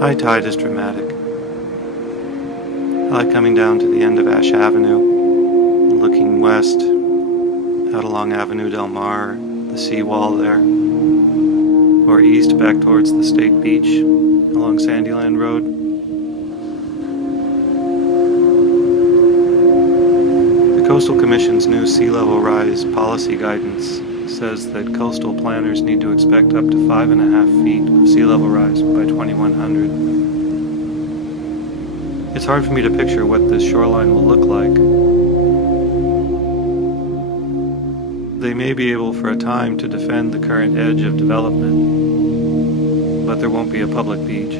High tide is dramatic. I like coming down to the end of Ash Avenue, looking west, out along Avenue Del Mar, the seawall there, or east back towards the State Beach along Sandyland Road. The Coastal Commission's new sea level rise policy guidance says that coastal planners need to expect up to 5.5 feet of sea level rise by 2100. It's hard for me to picture what this shoreline will look like. They may be able for a time to defend the current edge of development, but there won't be a public beach.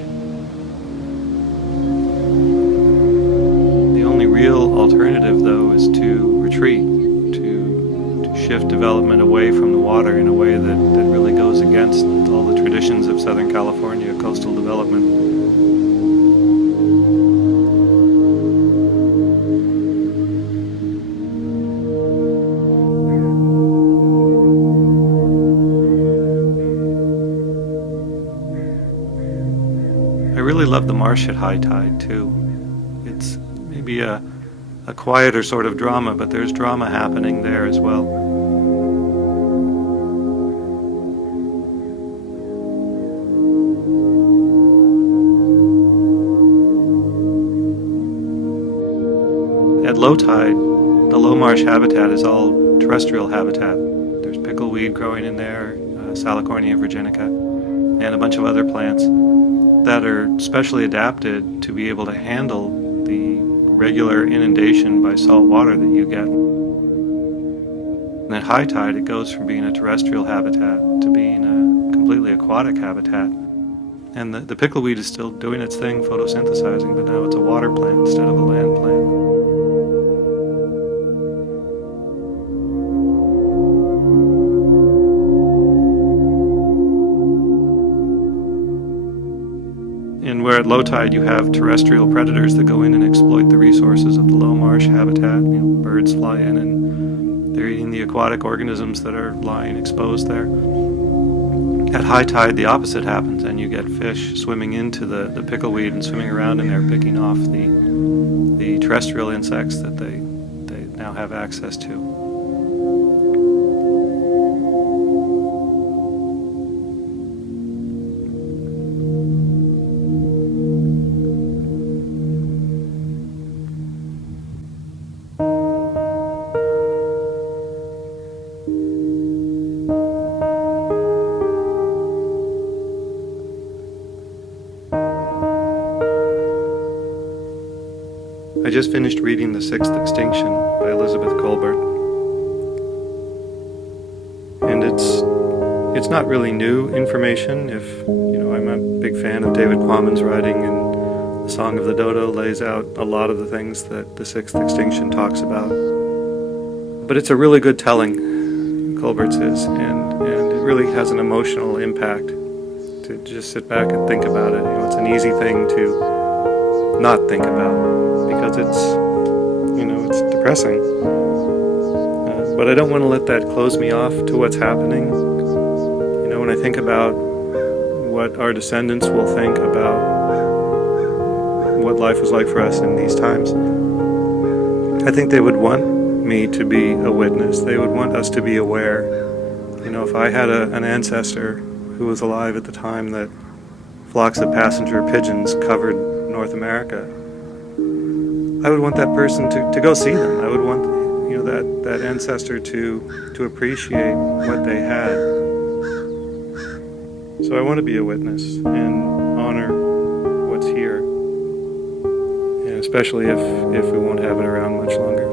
The only real alternative, though, is to retreat, to shift development away from the water in a way that really goes against all the traditions of Southern California coastal development. I really love the marsh at high tide, too. It's maybe a quieter sort of drama, but there's drama happening there as well. At low tide, the low marsh habitat is all terrestrial habitat. There's pickleweed growing in there, Salicornia virginica, and a bunch of other plants that are specially adapted to be able to handle the regular inundation by salt water that you get. And at high tide, it goes from being a terrestrial habitat to being a completely aquatic habitat. And the pickleweed is still doing its thing, photosynthesizing, but now it's a water plant instead of a land plant. And where at low tide you have terrestrial predators that go in and exploit the resources of the low marsh habitat. Birds fly in and they're eating the aquatic organisms that are lying exposed there. At high tide the opposite happens, and you get fish swimming into the pickleweed and swimming around in there, picking off the terrestrial insects that they now have access to. I just finished reading The Sixth Extinction by Elizabeth Kolbert. And it's not really new information. I'm a big fan of David Quammen's writing, and The Song of the Dodo lays out a lot of the things that The Sixth Extinction talks about. But it's a really good telling, Kolbert's is, and it really has an emotional impact to just sit back and think about it. It's an easy thing to not think about, because it's depressing. But I don't want to let that close me off to what's happening. When I think about what our descendants will think about what life was like for us in these times, I think they would want me to be a witness. They would want us to be aware. If I had an ancestor who was alive at the time that flocks of passenger pigeons covered North America, I would want that person to go see them. I would want that ancestor to appreciate what they had. So I want to be a witness and honor what's here, and especially if we won't have it around much longer.